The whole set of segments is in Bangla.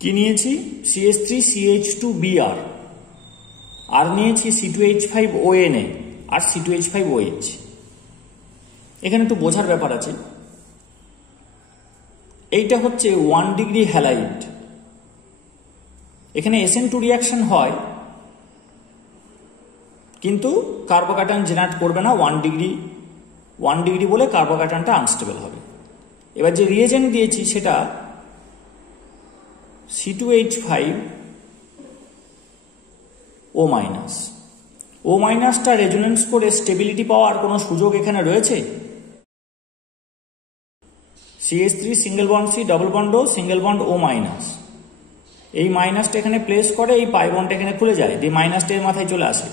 কি নিয়েছি CH3CH2Br আর নিয়েছি C2H5ONA আর C2H5OH। এখানে একটু বোঝার ব্যাপার আছে। এইটা হচ্ছে 1 ডিগ্রি হ্যালাইড। এখানে SN2 রিয়াকশন হয় কিন্তু কার্বোক্যাটায়ন জেনারেট করবে না। 1 ডিগ্রি বলে কার্বোক্যাটায়নটা আনস্টেবল হবে। এবার যে রিয়েজেন্ট দিয়েছি সেটা C2H5O-। O- রেজোনেন্স করে স্টেবিলিটি পাওয়ার কোনো সুযোগ এখানে রয়েছে? CH3 single bond C double bond O single bond O-। এই মাইনাসটা এখানে প্লেস করে, এই পাই বন্ডটা এখানে খুলে যায়, দিয়ে মাইনাসটা এর মাথায় চলে আসে,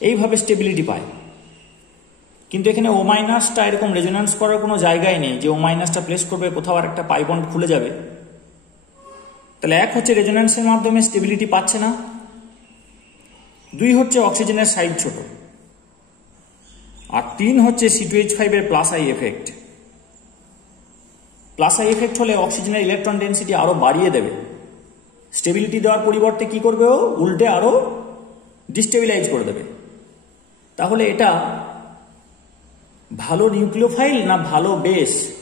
এইভাবে স্টেবিলিটি পায়। কিন্তু এখানে O- এরকম রেজোনেন্স করার কোনো জায়গায় নেই যে O- প্লেস করবে কোথাও আর একটা পাই বন্ড খুলে যাবে। তাহলে এক হচ্ছে রেজোনেন্সের মাধ্যমে স্টেবিলিটি পাচ্ছে না, দুই হচ্ছে অক্সিজেনের সাইজ ছোট, আর তিন হচ্ছে C2H5 এর plus I effect. Plus I effect হলে অক্সিজেনের ইলেকট্রন ডেন্সিটি আরো বাড়িয়ে দেবে। স্টেবিলিটি দেওয়ার পরিবর্তে কি করবে, ও উল্টে আরো ডিস্টেবিলাইজ করে দেবে। তাহলে এটা ভালো নিউক্লিওফাইল না ভালো বেস?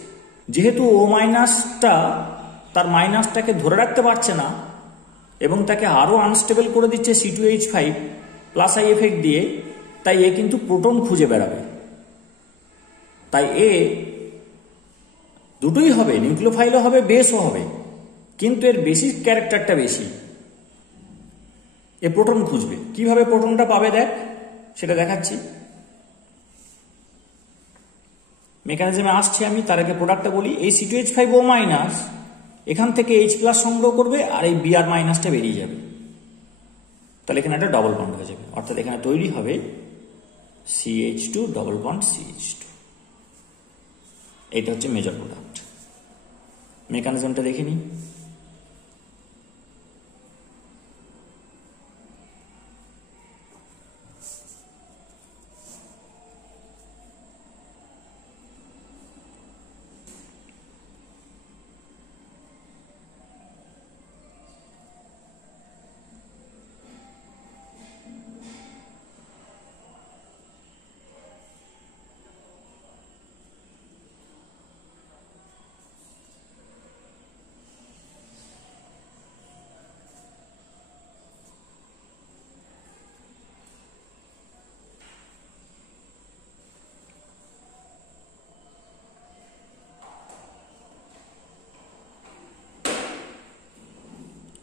যেহেতু O- তার মাইনাসটাকে ধরে রাখতে পারছে না এবং তাকে আরো আনস্টেবল করে দিচ্ছে C2H5 প্লাস আই এফেক্ট দিয়ে, তাই এ কিন্তু প্রোটন খুঁজে বেড়াবে। তাই এ দুটোই হবে, নিউক্লিওফাইলও হবে বেসও হবে, কিন্তু এর বেসিক ক্যারেক্টারটা বেশি। এ প্রোটন খুঁজবে। কিভাবে প্রোটনটা পাবে দেখ, সেটা দেখাচ্ছি। মেকানিজমে আসছে আমি, তার আগে প্রোডাক্টটা বলি। এই C2H5O- এখান থেকে H+ সংগ্রহ করবে আর এই Br- বেরিয়ে যাবে। তাহলে এখানে একটা ডবল বন্ড হয়ে যাবে, অর্থাৎ এখানে তৈরি হবে CH2 ডবল বন্ড CH2। এটা হচ্ছে মেজর প্রোডাক্ট। মেকানিজমটা দেখে নিই।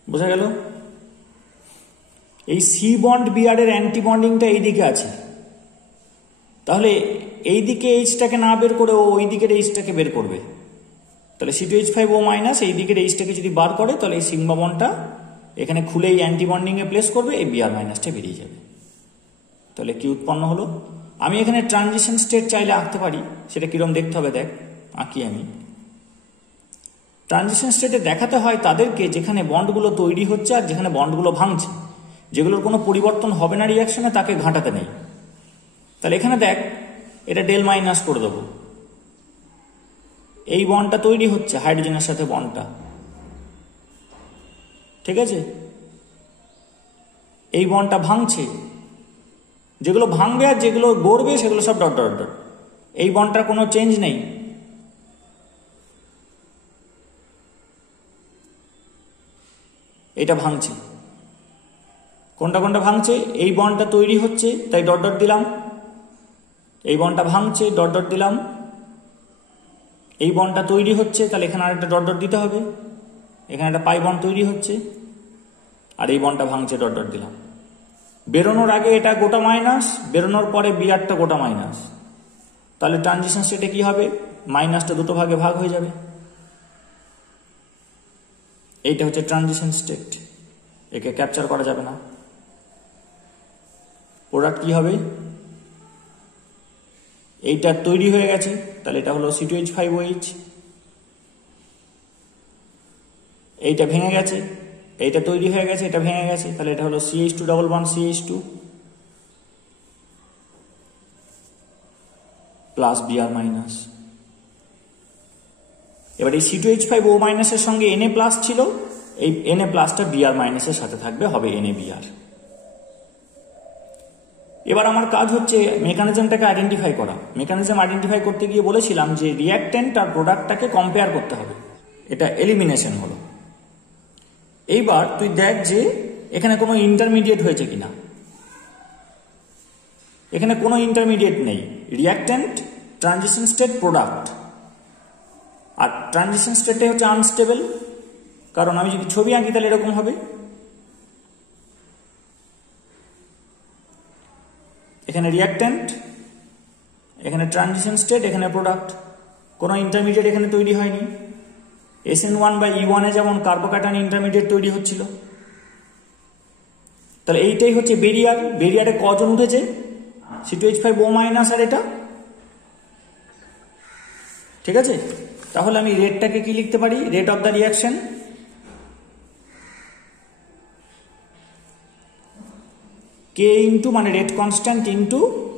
বোঝা গেল? এই C বন্ড Br এর অ্যান্টি বন্ডিংটা এইদিকে আছে, তাহলে এই দিকে এইচটাকে না বের করে ও ওই দিকের এইচটাকে বের করবে। তাহলে C2H5O- এই দিকের এইচটাকে যদি বার করে, তাহলে এই সিগমা বন্ডটা এখানে খুলে এই অ্যান্টি বন্ডিং এ প্লেস করবে, এই Br- বেরিয়ে যাবে। তাহলে কি উৎপন্ন হলো? আমি এখানে ট্রানজিশন স্টেট চাইলে আঁকতে পারি, সেটা কিরকম দেখতে হবে দেখ, আঁকি আমি। ট্রানজিশন স্টেটে দেখাতে হয় তাদেরকে যেখানে বন্ডগুলো তৈরি হচ্ছে আর যেখানে বন্ডগুলো ভাঙছে, যেগুলোর কোনো পরিবর্তন হবে না রিয়াকশনে, তাকে ঘাঁটাতে নেই। তাহলে এখানে দেখ, এটা ডেল মাইনাস করে দেবো। এই বন্ডটা তৈরি হচ্ছে হাইড্রোজেনের সাথে বন্ডটা, ঠিক আছে? এই বন্ডটা ভাঙছে, যেগুলো ভাঙবে আর যেগুলো গড়বে সেগুলো সব ডট ডট ডট। এই বন্ডটার কোনো চেঞ্জ নেই। এটা ভাঙছে, কোনটা কোনটা ভাঙছে? এই বন্ডটা তৈরি হচ্ছে তাই ডট ডট দিলাম, এই বন্ডটা ভাঙছে ডট ডট দিলাম, এই বন্ডটা তৈরি হচ্ছে তাহলে এখানে আরেকটা ডট ডট দিতে হবে, এখানে একটা পাই বন্ড তৈরি হচ্ছে, আর এই বন্ডটা ভাঙছে ডট ডট দিলাম। বেরোনোর আগে এটা গোটা মাইনাস, বেরোনোর পরে Br-টা গোটা মাইনাস। তাহলে ট্রানজিশন স্টেটে কি হবে? মাইনাসটা দুটো ভাগে ভাগ হয়ে যাবে। এইটা হচ্ছে ট্রানজিশন স্টেট, একে ক্যাপচার করা যাবে না। প্রোডাক্ট কি হবে? এইটা তৈরি হয়ে গেছে, তাহলে এটা হলো C2H5OH। এইটা ভেঙে গেছে, এইটা তৈরি হয়ে গেছে, এটা ভেঙে গেছে, তাহলে এটা হলো CH2 double bond CH2 plus Br-। এবার এই C2H5O- এর সঙ্গে Na+ ছিল, এই Na প্লাসটা Br মাইনাসের সাথে থাকবে, হবে NaBr। এবার আমার কাজ হচ্ছে মেকানিজমটাকে আইডেন্টিফাই করা। মেকানিজম আইডেন্টিফাই করতে গিয়ে বলেছিলাম যে রিঅ্যাকট্যান্ট আর প্রোডাক্টটাকে কম্পেয়ার করতে হবে, এটা এলিমিনেশন হলো। এইবার তুই দেখ যে এখানে কোনো ইন্টারমিডিয়েট হয়েছে কিনা। এখানে কোনো ইন্টারমিডিয়েট নেই, রিঅ্যাকট্যান্ট, ট্রানজিশন স্টেট, প্রোডাক্ট। আর ট্রানজিশন স্টেটটাই হচ্ছে আনস্টেবল, কারণ আমি যদি ছবি আঁকি তাহলে এরকম হবে। এখানে রিঅ্যাকট্যান্ট, এখানে ট্রানজিশন স্টেট, এখানে প্রোডাক্ট, কোনো ইন্টারমিডিয়েট এখানে তৈরি হয়নি। SN1/E1 এ যেমন কার্বোক্যাটায়ন ইন্টারমিডিয়েট তৈরি হচ্ছিল। তাহলে এইটাই হচ্ছে বেরিয়ার। বেরিয়ারে কজন উঠেছে? C2H5O- আর এটা, ঠিক আছে। তাহলে আমি রেটটাকে কি লিখতে পারি? Rate of the reaction K into মানে রেট কনস্ট্যান্ট ইন্টু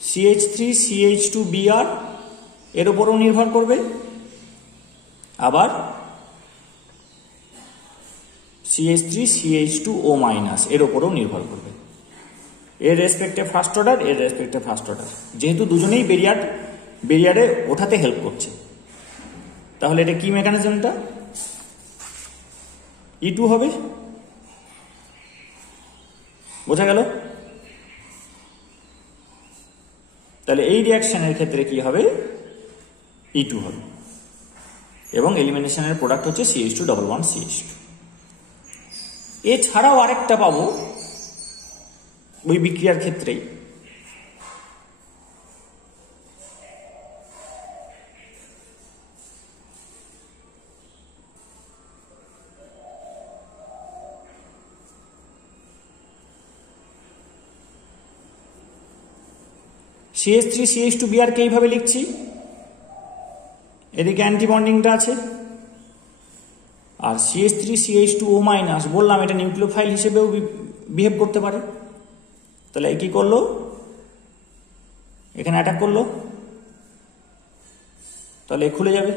CH3CH2Br এর উপরও নির্ভর করবে, আবার CH3CH2O- এর উপরও নির্ভর করবে। এর রেসপেক্টে ফার্স্ট অর্ডার, এর রেসপেক্টে ফার্স্ট অর্ডার, যেহেতু দুজনেই বেরিয়ারে ওঠাতে হেল্প করছে। তাহলে এটা কি মেকানিজমটা? E2 হবে, বোঝা গেল? তাহলে এই রিয়াকশনের ক্ষেত্রে কি হবে? E2 হবে, এবং এলিমিনেশনের প্রোডাক্ট হচ্ছে CH211CH2। এছাড়াও আরেকটা পাবো ওই বিক্রিয়ার ক্ষেত্রেই, CH3CH2Br কে এইভাবে লিখছি, এদিকে অ্যান্টিবন্ডিংটা আছে, আর CH3CH2O- বললাম এটা নিউক্লিওফাইল হিসেবেও বিহেভ করতে পারে। তাহলে কি করলো? এখানে অ্যাটাক করলো, তাহলে খুলে যাবে।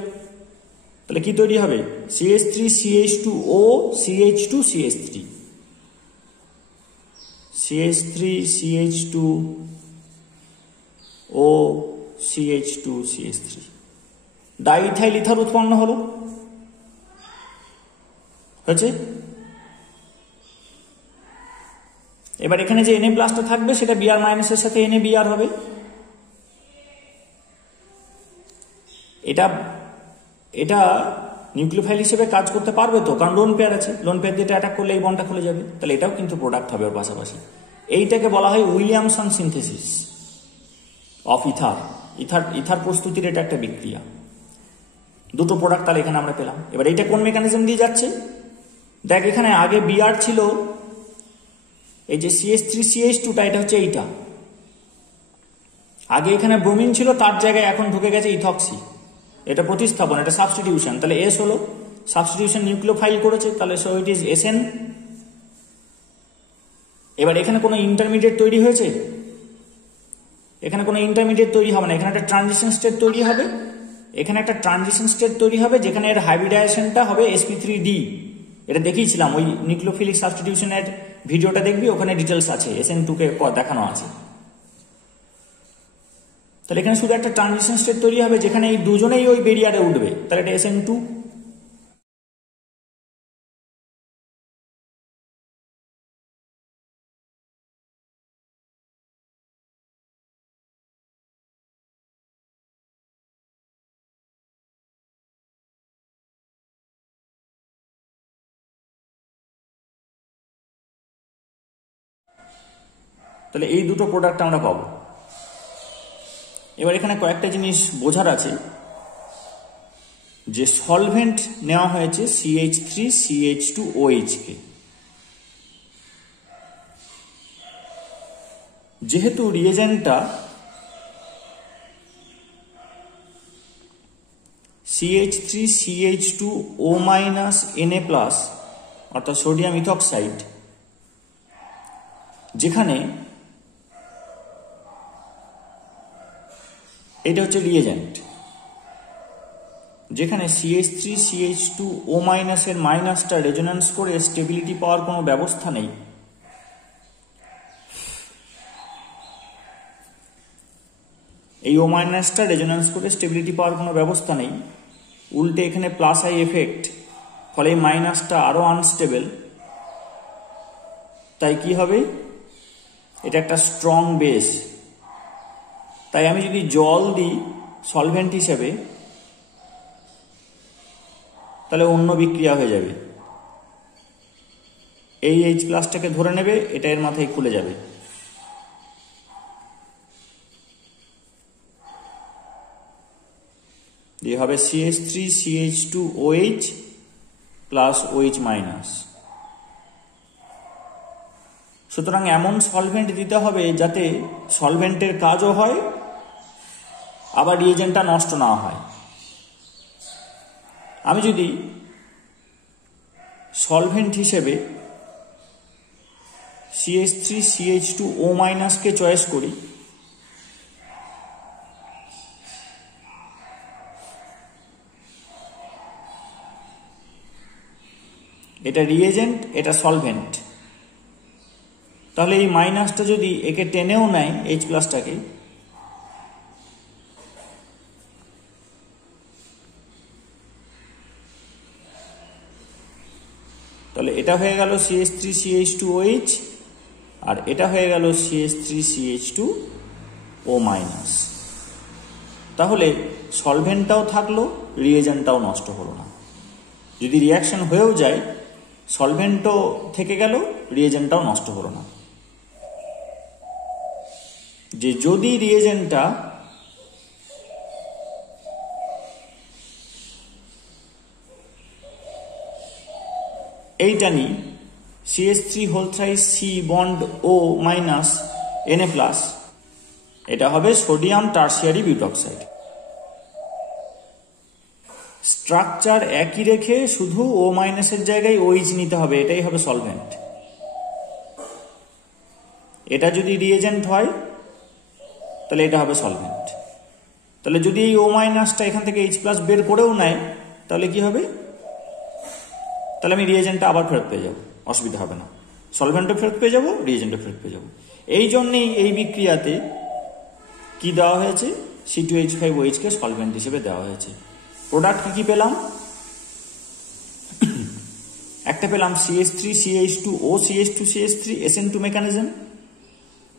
তাহলে কি তৈরি হবে? CH3CH2O CH2CH3, CH3CH2O CH2CH3, diethyl ether উৎপন্ন হলো, হয়েছে। এবার এখানে যে Na প্লাসটা থাকবে সেটা Br মাইনাসের সাথে NaBr হবে। এটা এটা নিউক্লিওফাইল হিসেবে কাজ করতে পারবে তো, কারণ লোন পেয়ার আছে, লোন পেয়ার দিয়ে অ্যাটাক করলে এই বন্ডটা খুলে যাবে। তাহলে এটাও কিন্তু প্রোডাক্ট হবে ওর পাশাপাশি। এইটাকে বলা হয় Williamson synthesis of ether. Ether প্রস্তুতির এটা একটা বিক্রিয়া। দুটো প্রোডাক্ট তাহলে এখানে আমরা পেলাম। এবার এইটা কোন মেকানিজম দিয়ে যাচ্ছে? দেখ, এখানে আগে Br ছিল, এই যে CH3CH2টা এটা হচ্ছে এইটা। আগে এখানে ব্রোমিন ছিল, তার জায়গায় এখন ঢুকে গেছে ইথক্সি। এটা প্রতিস্থাপন, এটা সাবস্টিটিউশন। তাহলে S হলো সাবস্টিটিউশন, নিউক্লিওফাইল করেছে, তাহলে সো ইট ইজ SN। এবার এখানে কোনো ইন্টারমিডিয়েট তৈরি হয়েছে? এখানে কোনো ইন্টারমিডিয়েট তৈরি হবে না, এখানে একটা ট্রানজিশন স্টেট তৈরি হবে। এখানে একটা ট্রানজিশন স্টেট তৈরি হবে যেখানে এর হাইব্রিডাইজেশনটা হবে sp3d। এটা দেখিয়েছিলাম ওই নিউক্লিওফিলিক সাবস্টিটিউশনের ভিডিওটা দেখবি, ওখানে ডিটেলস আছে, SN2 কে দেখানো আছে। তাহলে এখানে শুধু একটা ট্রানজিশন স্টেট তৈরি হবে যেখানে এই দুজনেই ওই বেরিয়ারে উঠবে, তাহলে এটা SN2। তাহলে এই দুটো প্রোডাক্ট আমরা পাবো। এবার এখানে কয়েকটা জিনিস বোঝার আছে, যে সলভেন্ট নেওয়া হয়েছে CH3CH2OH কে। যেহেতু রিয়েজেন্টটা CH3CH2O- Na+, অর্থাৎ সোডিয়াম ইথক্সাইড, যেখানে এটা হচ্ছে রিয়েজেন্ট, যেখানে CH3CH2O- এর মাইনাসটা রেজোন্যান্স করে স্টেবিলিটি পাওয়ার কোনো ব্যবস্থা নেই, এই O- রেজোন্যান্স করে স্টেবিলিটি পাওয়ার কোনো ব্যবস্থা নেই, উল্টে এখানে প্লাস আই এফেক্ট, ফলে এই মাইনাসটা আরো আনস্টেবল। তাই কি হবে, এটা একটা স্ট্রং বেস। তাই আমি যদি জল দিই সলভেন্ট হিসেবে, তাহলে অন্য বিক্রিয়া হয়ে যাবে, এই H+টাকে ধরে নেবে, এটা এর মাথায় খুলে যাবে। দিয়ে হবে CH3CH2OH প্লাস OH-। সুতরাং এমন সলভেন্ট দিতে হবে যাতে সলভেন্টের কাজও হয় আবার রিয়েজেন্টটা নষ্ট না হয়। আমি যদি সলভেন্ট হিসেবে CH3CH2O- কে চয়েস করি, এটা রিয়েজেন্ট, এটা সলভেন্ট, তাহলে এই মাইনাসটা যদি একে টেনেও নেয় H+টাকে, তাহলে এটা হয়ে গেল CH3CH2OH আর এটা হয়ে গেল CH3CH2O-। তাহলে সলভেন্টটাও থাকলো, রিয়েজেন্টটাও নষ্ট হলো না। যদি রিয়াকশন হয়েও যায়, সলভেন্টও থেকে গেল, রিয়েজেন্টটাও নষ্ট হলো না। যে যদি রিয়েজেন্টটা এইটা নিই, CH3 বন্ড O- Na+, এটা হবে সোডিয়াম টারসিয়ারি বিউটক্সাইড। স্ট্রাকচার একই রেখে শুধু O- এর জায়গায় OH নিতে হবে, এটাই হবে সলভেন্ট। এটা যদি রিয়েজেন্ট হয় তাহলে এটা হবে সলভেন্ট। তাহলে যদি এই O- এখান থেকে H+ বের করেও নেয়, তাহলে কি হবে, তাহলে আমি রিয়েজেন্টটা আবার ফেরত পেয়ে যাব, অসুবিধা হবে না। সলভেন্টও ফেরত পেয়ে যাব, রিয়েজেন্টও ফেরত পেয়ে যাব। এই জন্যেই এই বিক্রিয়াতে কি দেওয়া হয়েছে, C2H5OH কে সলভেন্ট হিসেবে দেওয়া হয়েছে। প্রোডাক্ট কি পেলাম, একটা পেলাম CH3CH2OCH2CH3 SN2 মেকানিজম,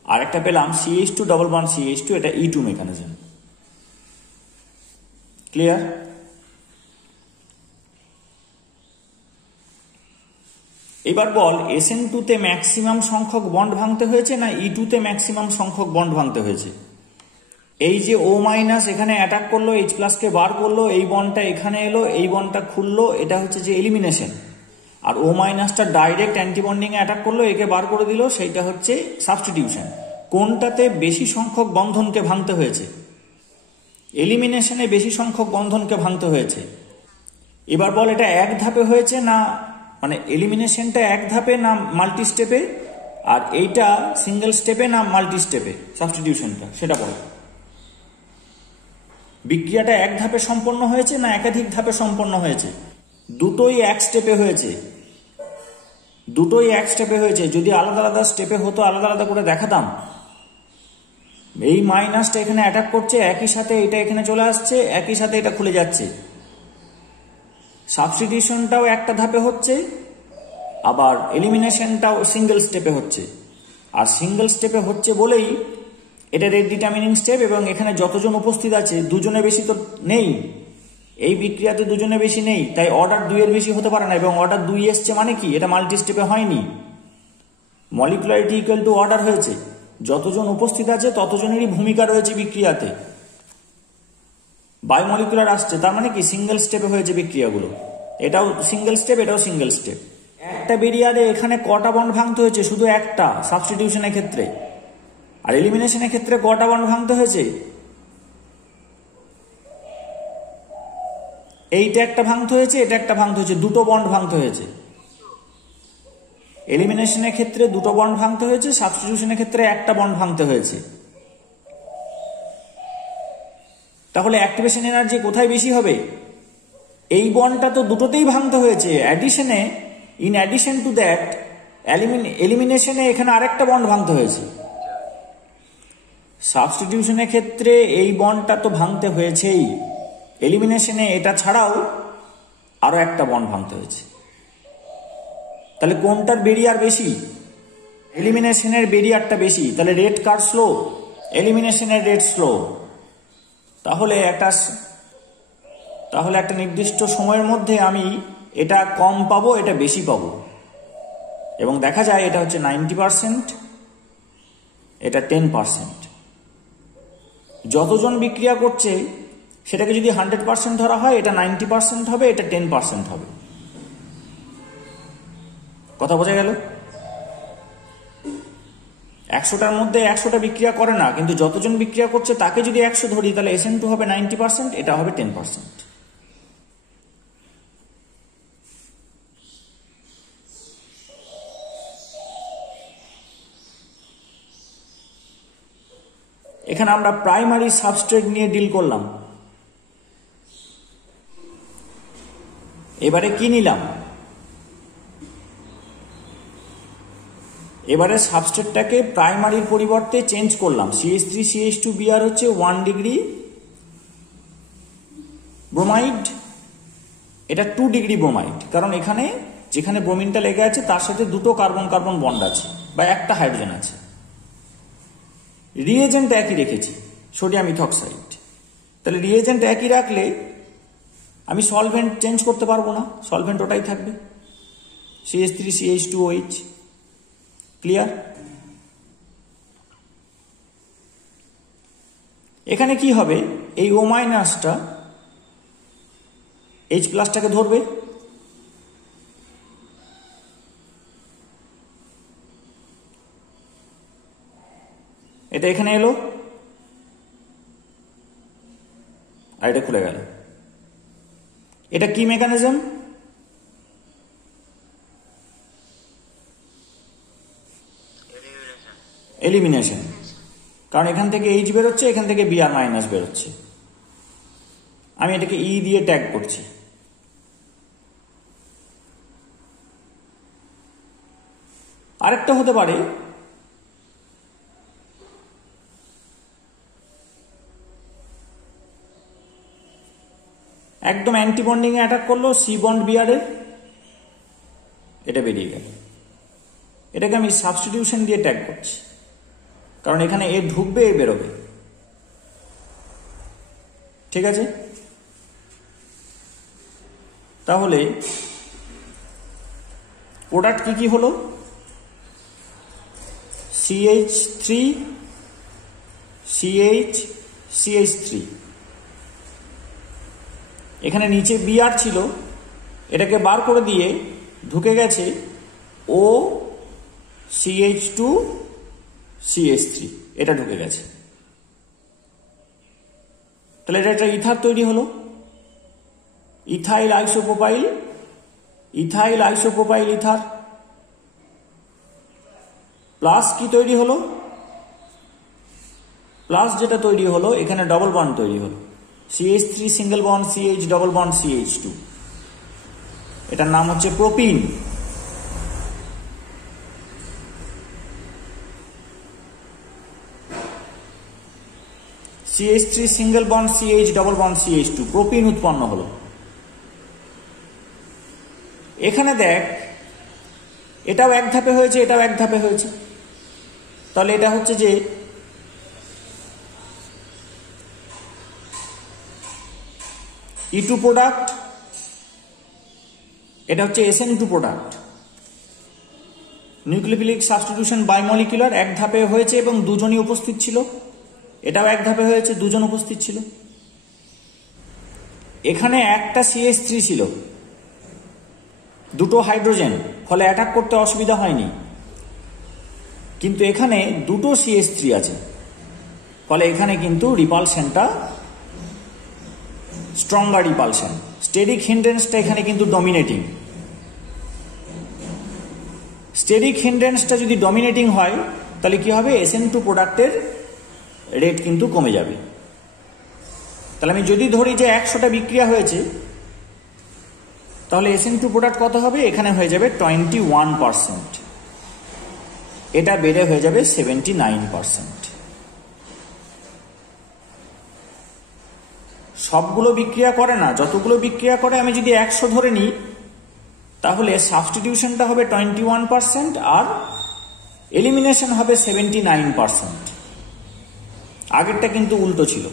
আর একটা পেলাম CH2 এটা E2 মেকানিজম। ক্লিয়ার? এবার বল SN2 তে ম্যাক্সিমাম সংখ্যক বন্ড ভাঙতে হয়েছে না E2 তে ম্যাক্সিমাম সংখ্যক বন্ড ভাঙতে হয়েছে? এই যে O- এখানে অ্যাটাক করলো, H+ কে বার করলো, এই বন্ডটা এখানে এলো, এই বন্ডটা খুললো, এটা হচ্ছে যে এলিমিনেশন। আর O- ডাইরেক্ট অ্যান্টিবন্ডিং এ অ্যাটাক করলো, একে বার করে দিল, সেইটা হচ্ছে সাবস্টিটিউশন। কোনটাতে বেশি সংখ্যক বন্ধনকে ভাঙতে হয়েছে? এলিমিনেশনে বেশি সংখ্যক বন্ধনকে ভাঙতে হয়েছে। এবার বল এটা এক ধাপে হয়েছে না, মানে এলিমিনেশনটা এক ধাপে না মাল্টি স্টেপে, আর এইটা সিঙ্গেল স্টেপে না মাল্টি স্টেপে সাবস্টিটিউশনটা, সেটা বল। বিক্রিয়াটা এক ধাপে সম্পন্ন হয়েছে না একাধিক ধাপে সম্পন্ন হয়েছে? দুটোই এক স্টেপে হয়েছে, দুটোই এক স্টেপে হয়েছে। যদি আলাদা আলাদা স্টেপে হতো, আলাদা আলাদা করে দেখাতাম, এই মাইনাসটা এখানে অ্যাটাক করছে, একই সাথে এটা এখানে চলে আসছে, একই সাথে এটা খুলে যাচ্ছে। সাবস্টিটিউশনটাও একটা ধাপে হচ্ছে, আবার এলিমিনেশনটাও সিঙ্গেল স্টেপে হচ্ছে। আর সিঙ্গেল স্টেপে হচ্ছে বলেই এটা রেট ডিটারমিনিং স্টেপ, এবং এখানে যতজন উপস্থিত আছে দুজনে বেশি তো নেই, এই বিক্রিয়াতে দুজনে বেশি নেই, তাই অর্ডার 2 এর বেশি হতে পারে না। এবং অর্ডার 2 এসছে মানে কি, এটা মাল্টি স্টেপে হয়নি, মলিকুলারিটি ইকুয়াল টু অর্ডার হয়েছে। যতজন উপস্থিত আছে ততজনেরই ভূমিকা রয়েছে বিক্রিয়াতে। বায়োমলিকুলার আসছে, তার মানে কি সিঙ্গেল স্টেপে হয়েছে বিক্রিয়াগুলো। এটাও সিঙ্গেল স্টেপ, এটাও সিঙ্গেল স্টেপ। একটা বেরিয়ারে এখানে কটা বন্ড ভাঙতে হয়েছে? শুধু একটা, সাবস্টিটিউশনের ক্ষেত্রে। আর এলিমিনেশনের ক্ষেত্রে কটা বন্ড ভাঙতে হয়েছে? এইটা একটা ভাঙতে হয়েছে, এটা একটা ভাঙতে হয়েছে, দুটো বন্ড ভাঙতে হয়েছে। এলিমিনেশনের ক্ষেত্রে দুটো বন্ড ভাঙতে হয়েছে, সাবস্টিটিউশনের ক্ষেত্রে একটা বন্ড ভাঙতে হয়েছে। তাহলে অ্যাক্টিভেশন এনার্জি কোথায় বেশি হবে? এই বন্ডটা তো দুটোতেই ভাঙতে হয়েছে, অ্যাডিশনে ইন অ্যাডিশন টু দ্যাট এলিমিনেশনে এখানে আরেকটা বন্ড ভাঙতে হয়েছে। সাবস্টিটিউশনের ক্ষেত্রে এই বন্ডটা তো ভাঙতে হয়েছেই, এলিমিনেশনে এটা ছাড়াও আরো একটা বন্ড ভাঙতে হয়েছে। তাহলে কোনটার বেরিয়ার বেশি? এলিমিনেশনের বেরিয়ারটা বেশি, তাহলে রেট কার স্লো? এলিমিনেশনের রেট স্লো। তাহলে একটা নির্দিষ্ট সময়ের মধ্যে আমি এটা কম পাবো, এটা বেশি পাবো, এবং দেখা যায় এটা হচ্ছে 90%, এটা 10%। যতজন বিক্রিয়া করছে সেটাকে যদি 100% ধরা হয়, এটা 90% হবে, এটা 10% হবে। কথা বোঝা গেল? 100টার মধ্যে 100টা বিক্রিয়া করে না, কিন্তু যতজন বিক্রিয়া করছে তাকে যদি 100 ধরি, তাহলে SN2 হবে 90%, এটা হবে 10%। এখানে আমরা প্রাইমারি সাবস্ট্রেট নিয়ে ডিল করলাম। এবারে কি নিলাম? এবারে সাবস্ট্রেটটাকে প্রাইমারির পরিবর্তে চেঞ্জ করলাম। CH3CH2Br হচ্ছে 1 ডিগ্রি ব্রোমাইড, এটা 2 ডিগ্রি ব্রোমাইড, কারণ এখানে যেখানে ব্রোমিনটা লেগে আছে তার সাথে দুটো কার্বন কার্বন বন্ড আছে বা একটা হাইড্রোজেন আছে। রিয়েজেন্ট একই রেখেছি, সোডিয়াম ইথক্সাইড। তাহলে রিয়েজেন্ট একই রাখলে আমি সলভেন্ট চেঞ্জ করতে পারবো না, সলভেন্ট ওটাই থাকবে, CH3CH2OH। ক্লিয়ার? এখানে কি হবে? এই O মাইনাসটা H প্লাসটাকে ধরবে, এটা এখানে এলো আর এটা খুলে গেল। এটা কি মেকানিজম? এলিমিনেশন। কারণ এখান থেকে H বেরোচ্ছে, এখান থেকে Br মাইনাস বেরোচ্ছে। আমি এটাকে E দিয়ে ট্যাগ করছি। আরেকটা হতে পারে একদম অ্যান্টি বন্ডিং এ অ্যাটাক করলো, C বন্ড Br এর, এটা বেরিয়ে গেল। এটাকে আমি সাবস্টিটিউশন দিয়ে ট্যাগ করছি, কারণ এখানে এ ঢুকবে, এ বেরোবে। ঠিক আছে? তাহলে প্রোডাক্ট কি কি হলো? CH3 CH CH3, এখানে নিচে Br ছিল, এটাকে বার করে দিয়ে ঢুকে গেছে O CH2 CH3, এটা ঢুকে গেছে। তাহলে এটা একটা ইথার তৈরি হলো, ethyl isopropyl, ethyl isopropyl ether. Plus কি তৈরি হলো? প্লাস যেটা তৈরি হলো, এখানে ডবল বন্ড তৈরি হলো, CH3 single bond CH, double bond CH2, এটার নাম হচ্ছে propene. CH3 single bond CH, double bond CH2, propene উৎপন্ন হলো। এখানে দেখ, এটাও এক ধাপে হয়েছে, এটাও এক ধাপে হয়েছে। তাহলে এটা হচ্ছে যে E2 প্রোডাক্ট, এটা হচ্ছে SN2 প্রোডাক্ট। নিউক্লিওফিলিক সাবস্টিটিউশন বাইমলিকুলার, এক ধাপে হয়েছে এবং দুজনই উপস্থিত ছিল। এটাও এক ধাপে হয়েছে, দুজন উপস্থিত ছিল। এখানে একটা CH3 ছিল, দুটো হাইড্রোজেন, ফলে অ্যাটাক করতে অসুবিধা হয়নি। কিন্তু এখানে দুটো CH3 আছে, ফলে এখানে কিন্তু রিপালশনটা স্ট্রঙ্গার রিপালশন। স্টেরিক হিন্ড্রেন্সটা এখানে কিন্তু ডমিনেটিং। স্টেরিক হিন্ড্রেন্সটা যদি ডমিনেটিং হয়, তাহলে কি হবে? SN2 প্রোডাক্টের রেট কিন্তু কমে যাবে। তাহলে আমি যদি ধরি যে 100টা বিক্রিয়া হয়েছে, তাহলে SN2 প্রোডাক্ট কত হবে? এখানে হয়ে যাবে 21%, এটা বেড়ে হয়ে যাবে 79%। সবগুলো বিক্রিয়া করে না, যতগুলো বিক্রিয়া করে আমি যদি 100 ধরে নিই তাহলে সাবস্টিটিউশনটা হবে 21% আর এলিমিনেশন হবে 79%। আগেরটা কিন্তু উল্টো ছিল,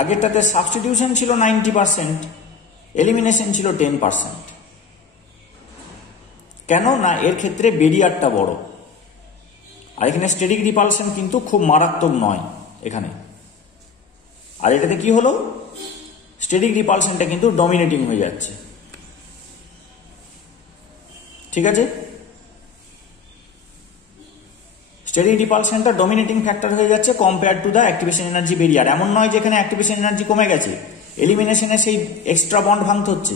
আগেরটাতে সাবস্টিটিউশন ছিল 90%, এলিমিনেশন ছিল 10%। কেন না? এর ক্ষেত্রে বেরিয়ারটা বড়, আর এখানে স্টেরিক রিপালশন কিন্তু খুব মারাত্মক নয় এখানে। আর এটাতে কি হলো? স্টেরিক রিপালশনটা কিন্তু ডমিনেটিং হয়ে যাচ্ছে। ঠিক আছে, স্টেরিক রিপালশনটা ডমিনেটিং ফ্যাক্টর হয়ে যাচ্ছে compare to the activation energy barrier. এমন নয় যে এখানে অ্যাক্টিভেশন এনার্জি কমে গেছে, এলিমিনেশনে সেই এক্সট্রা বন্ড ভাঙতে হচ্ছে,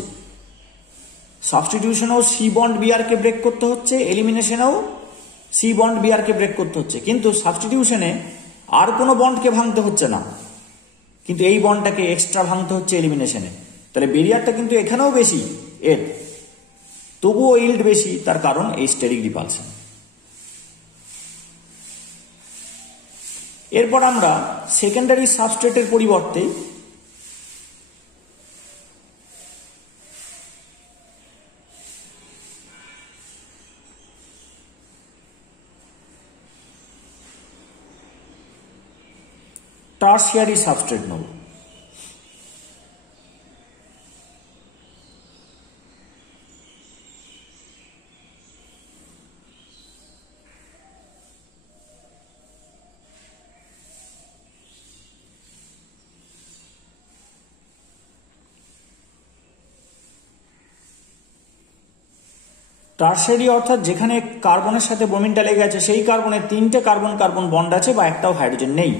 সাবস্টিটিউশনেও সি বন্ড বিআরকে ব্রেক করতে হচ্ছে, এলিমিনেশনেও সি বন্ড বিআরকে ব্রেক করতে হচ্ছে, কিন্তু সাবস্টিটিউশনে আর কোনো বন্ডকে ভাঙতে হচ্ছে না, কিন্তু এই বন্ডটাকে এক্সট্রা ভাঙতে হচ্ছে এলিমিনেশনে। তাহলে বেরিয়ারটা কিন্তু এখানেও বেশি এর, তবুও ইল্ড বেশি, তার কারণ এই স্টেরিক রিপালশন। এরপর আমরা সেকেন্ডারি সাবস্ট্রেটের পরিবর্তে টারশিয়ারি সাবস্ট্রেট নেব। টারশিয়ারি অর্থাৎ যেখানে কার্বনের সাথে ব্রোমিনটা লেগে আছে, সেই কার্বনের 3টে কার্বন কার্বন বন্ড আছে বা একটাও হাইড্রোজেন নেই,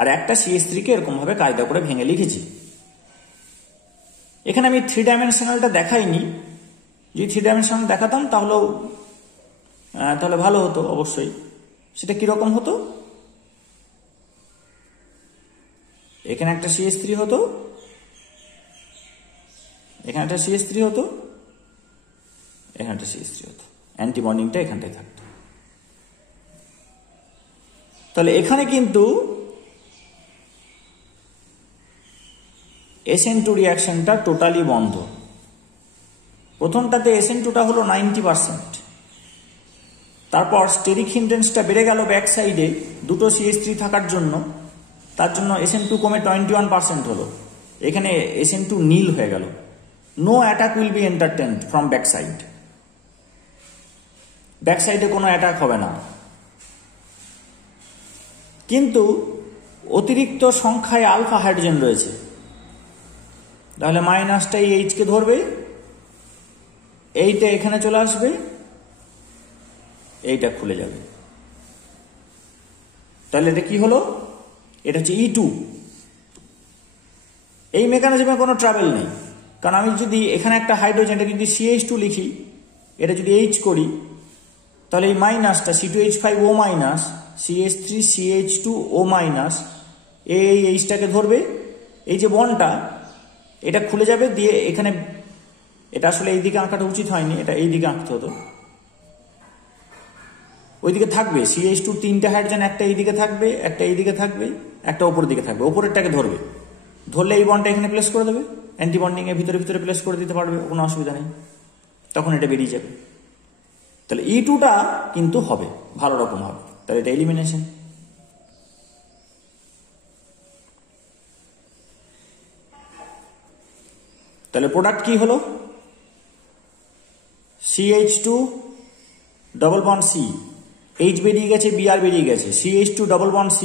আর একটা CH3 কে এরকম ভাবে কায়দা করে ভেঙে লিখেছি। এখানে আমি 3 ডাইমেনশনালটা দেখাইনি, যদি 3 ডাইমেনশনাল দেখাতাম তাহলে ভালো হতো অবশ্যই। সেটা কিরকম হতো? এখানে একটা CH3 হতো, এখানে একটা CH3 হতো, এখানে একটা CH3 হতো, অ্যান্টিবন্ডিংটা এখানটায় থাকতো। তাহলে এখানে কিন্তু SN2 রিয়াকশনটা টোটালি বন্ধ। প্রথমটাতে SN2টা হলো 90%, তারপর স্টেরিক হিন্ড্রেন্সটা বেড়ে গেল ব্যাক সাইডে দুটো CH3 থাকার জন্য, তার জন্য SN2 কমে 21% হলো। এখানে SN2 নীল হয়ে গেল। No attack will be entertained from back side, back সাইডে কোনো অ্যাটাক হবে না। কিন্তু অতিরিক্ত সংখ্যায় আলফা হাইড্রোজেন রয়েছে, তাহলে মাইনাসটা এই H কে ধরবে, এইটা এখানে চলে আসবে, এইটা খুলে যাবে। তাহলে এটা কি হলো? এটা হচ্ছে E2। এই মেকানিজমে কোনো ট্রাভেল নেই, কারণ আমি যদি এখানে একটা হাইড্রোজেন, এটা যদি CH2 লিখি, এটা যদি H করি, তাহলে এই মাইনাসটা C2H5O মাইনাস CH3CH2O মাইনাস এই Hটাকে ধরবে, এই যে বন্ডটা এটা খুলে যাবে, দিয়ে এখানে এটা আসলে এই দিকে আঁকাটা উচিত হয়নি, এটা এই দিকে আঁকতে হতো, ওইদিকে থাকবে CH2 3টে হাইড্রোজেন, একটা এই দিকে থাকবে, একটা এই দিকে থাকবে, একটা ওপরের দিকে থাকবে। ওপরেরটাকে ধরবে, ধরলে এই বন্ডটা এখানে প্লেস করে দেবে, অ্যান্টিবন্ডিং এর ভিতরে ভিতরে প্লেস করে দিতে পারবে, কোনো অসুবিধা নেই, তখন এটা বেরিয়ে যাবে। তাহলে E2টা কিন্তু হবে, ভালো রকম হবে। তাহলে এটা এলিমিনেশন। তাহলে প্রোডাক্ট কি হলো? CH2 double bond C, H বেরিয়ে গেছে, Br বেরিয়ে গেছে, CH2 ডবল বন্ড C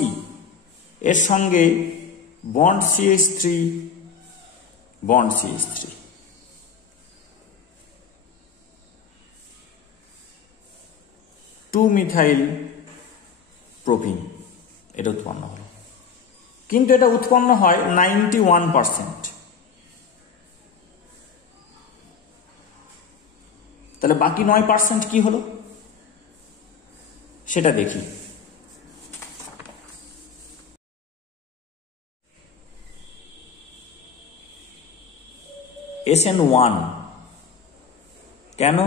এর সঙ্গে bond CH3 bond CH3, 2-মিথাইল propene, এটা উৎপন্ন হলো। কিন্তু এটা উৎপন্ন হয় 91%। তাহলে বাকি 9% কি হলো সেটা দেখি। SN1 কেন?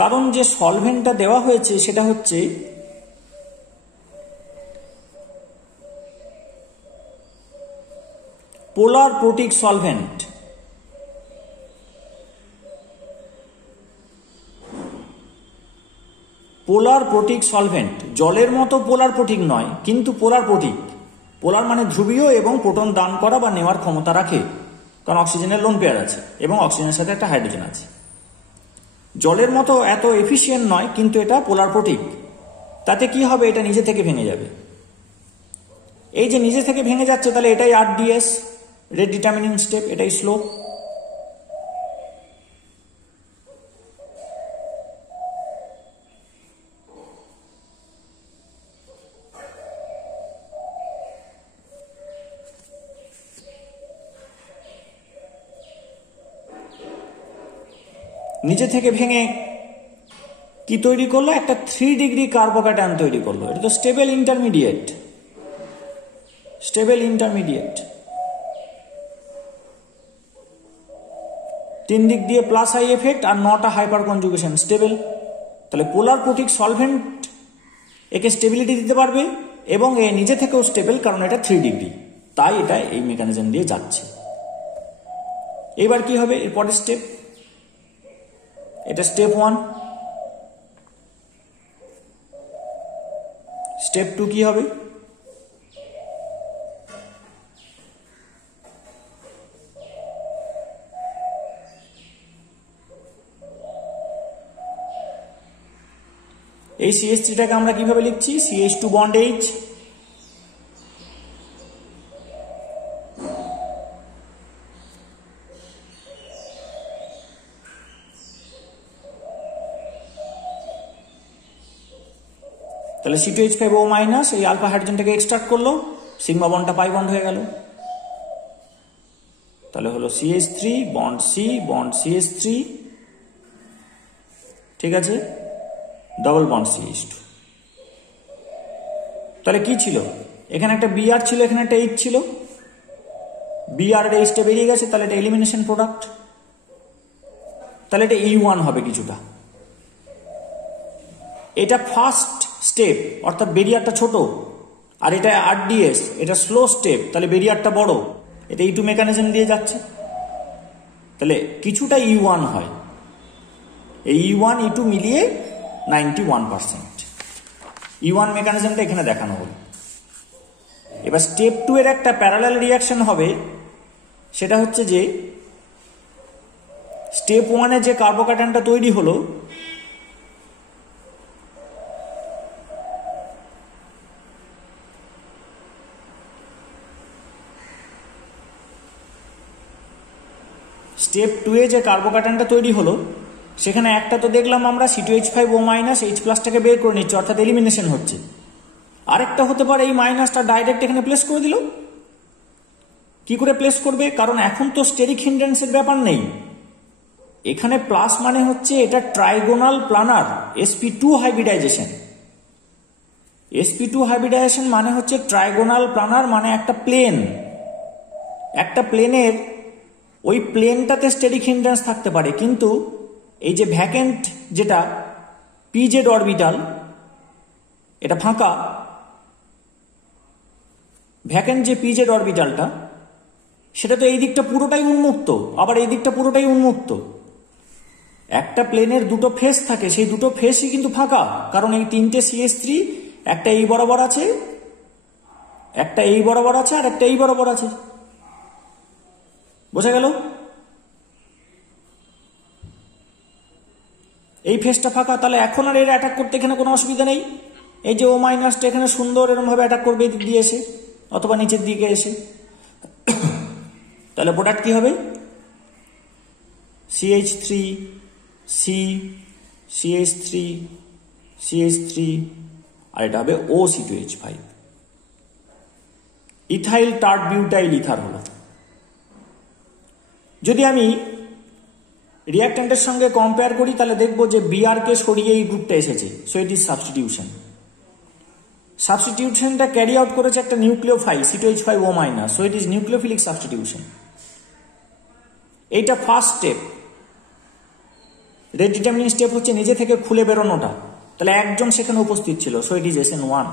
কারণ যে সলভেন্টটা দেওয়া হয়েছে সেটা হচ্ছে পোলার প্রোটিক সলভেন্ট। পোলার প্রোটিক সলভেন্ট জলের মতো পোলার প্রোটিক নয়, কিন্তু পোলার প্রোটিক। পোলার মানে ধ্রুবীয় এবং প্রোটন দান করা বা নেওয়ার ক্ষমতা রাখে, কারণ অক্সিজেনের লোন পেয়ার আছে এবং অক্সিজেনের সাথে একটা হাইড্রোজেন আছে। জলের মতো এত এফিশিয়েন্ট নয়, কিন্তু এটা পোলার প্রোটিক। তাতে কি হবে? এটা নিজে থেকে ভেঙে যাবে। এই যে নিজে থেকে ভেঙে যাচ্ছে, তাহলে এটাই RDS, রেট ডিটারমিনিং স্টেপ, এটাই স্লোপ। নিজে থেকে ভেঙে কি তৈরি করলো? একটা 3 ডিগ্রি কার্বোক্যাটায়ন তৈরি করলো। এটা তো স্টেবল ইন্টারমিডিয়েট। স্টেবল ইন্টারমিডিয়েট 3 দিক দিয়ে প্লাস আই এফেক্ট আর 9টা হাইপার কনজুগেশন, স্টেবল। তাহলে পোলার প্রোটিক সলভেন্ট একে স্টেবিলিটি দিতে পারবে এবং এ নিজে থেকেও স্টেবল, কারণ এটা 3 ডিগ্রি, তাই এটা এই মেকানিজম দিয়ে যাচ্ছে। এবার কি হবে? এর পরের স্টেপ, এটা স্টেপ 1। স্টেপ 2 কি হবে? এই CH3টাকে আমরা কিভাবে লিখছি? CH2 বন্ড H, তাহলে C2H5O মাইনাস এই আলফা হাইড্রোজেনটাকে এক্সট্রাক্ট করলো, সিগমা বন্ডটা পাই বন্ড হয়ে গেল। তাহলে হলো CH3 bond C bond CH3, ঠিক আছে, ডবল বন্ড CH2। তাহলে কি ছিল? এখানে একটা Br ছিল, এখানে একটা H ছিল। Br এর Hটা বেরিয়ে গেছে, তাহলে এটা এলিমিনেশন প্রোডাক্ট। তাহলে এটা E1 হবে কিছুটা। এটা ফার্স্ট স্টেপ, অর্থাৎ বেরিয়ারটা ছোট, আর এটা RDS, এটা স্লো স্টেপ, তাহলে বেরিয়ারটা বড়। এটা E2 মেকানিজম দিয়ে যাচ্ছে, তাহলে কিছুটা E1 হয়। এই E1 E2 মিলিয়ে 91%। E1 মেকানিজমটা এখানে দেখানো হলো। এবার স্টেপ 2 এর একটা প্যারালাল রিয়াকশন হবে, সেটা হচ্ছে যে স্টেপ 1 এ যে কার্বোক্যাটায়নটা তৈরি হলো, স্টেপ 2 এ যে কার্বোক্যাটায়নটা তৈরি হলো, সেখানে একটা তো দেখলাম আমরা C2H5O মাইনাস H প্লাসটাকে বের করে নিচ্ছে, অর্থাৎ এলিমিনেশন হচ্ছে। আরেকটা হতে পারে এই মাইনাসটা ডাইরেক্ট এখানে প্লেস করে দিল। কি করে প্লেস করবে? কারণ এখন তো স্টেরিক হিন্ড্রেন্সের ব্যাপার নেই। এখানে প্লাস মানে হচ্ছে এটা trigonal planer sp2 hybridization. sp2 hybridization মানে হচ্ছে ট্রাইগোনাল প্লানার, মানে একটা প্লেন। একটা প্লেনের ওই প্লেনটাতে স্টেরিক হিন্ড্রেন্স থাকতে পারে, কিন্তু এই যে ভ্যাকেন্ট যেটা PZ অরবিটাল, এটা ফাঁকা। ভ্যাকেন্ট যে PZ অরবিটালটা, সেটা তো এই দিকটা পুরোটাই উন্মুক্ত, আবার এই দিকটা পুরোটাই উন্মুক্ত। একটা প্লেনের দুটো ফেস থাকে, সেই দুটো ফেসই কিন্তু ফাঁকা, কারণ এই 3টে CH3, একটা এই বরাবর আছে, একটা এই বরাবর আছে, আর একটা এই বরাবর আছে। বোঝা গেল? এই ফেসটা ফাঁকা, তাহলে এখন আর এর অ্যাটাক করতে এখানে কোনো অসুবিধা নেই। এই যে O মাইনাসটা এখানে সুন্দর এরকম ভাবে অ্যাটাক করবে এদিক দিয়ে এসে, অথবা নিচের দিকে এসে। তাহলে প্রোডাক্ট কি হবে? CH3 C CH3 CH3, আর এটা হবে OC2H5, ethyl tart butyl ether হলো। যদি আমি রিঅ্যাক্ট্যান্টের সঙ্গে কম্পেয়ার করি, তাহলে দেখবো যে Br কে সরিয়ে এই গ্রুপটা এসেছে, সো ইট ইজ সাবস্টিটিউশন। সাবস্টিটিউশনটা ক্যারি আউট করেছে একটা nucleophile C2H5O minus, so it is nucleophilic substitution. এইটা first step. Rate determining step হচ্ছে নিজে থেকে খুলে বেরোনোটা। তাহলে একজন সেখানে উপস্থিত ছিল, সো ইট ইজ SN1।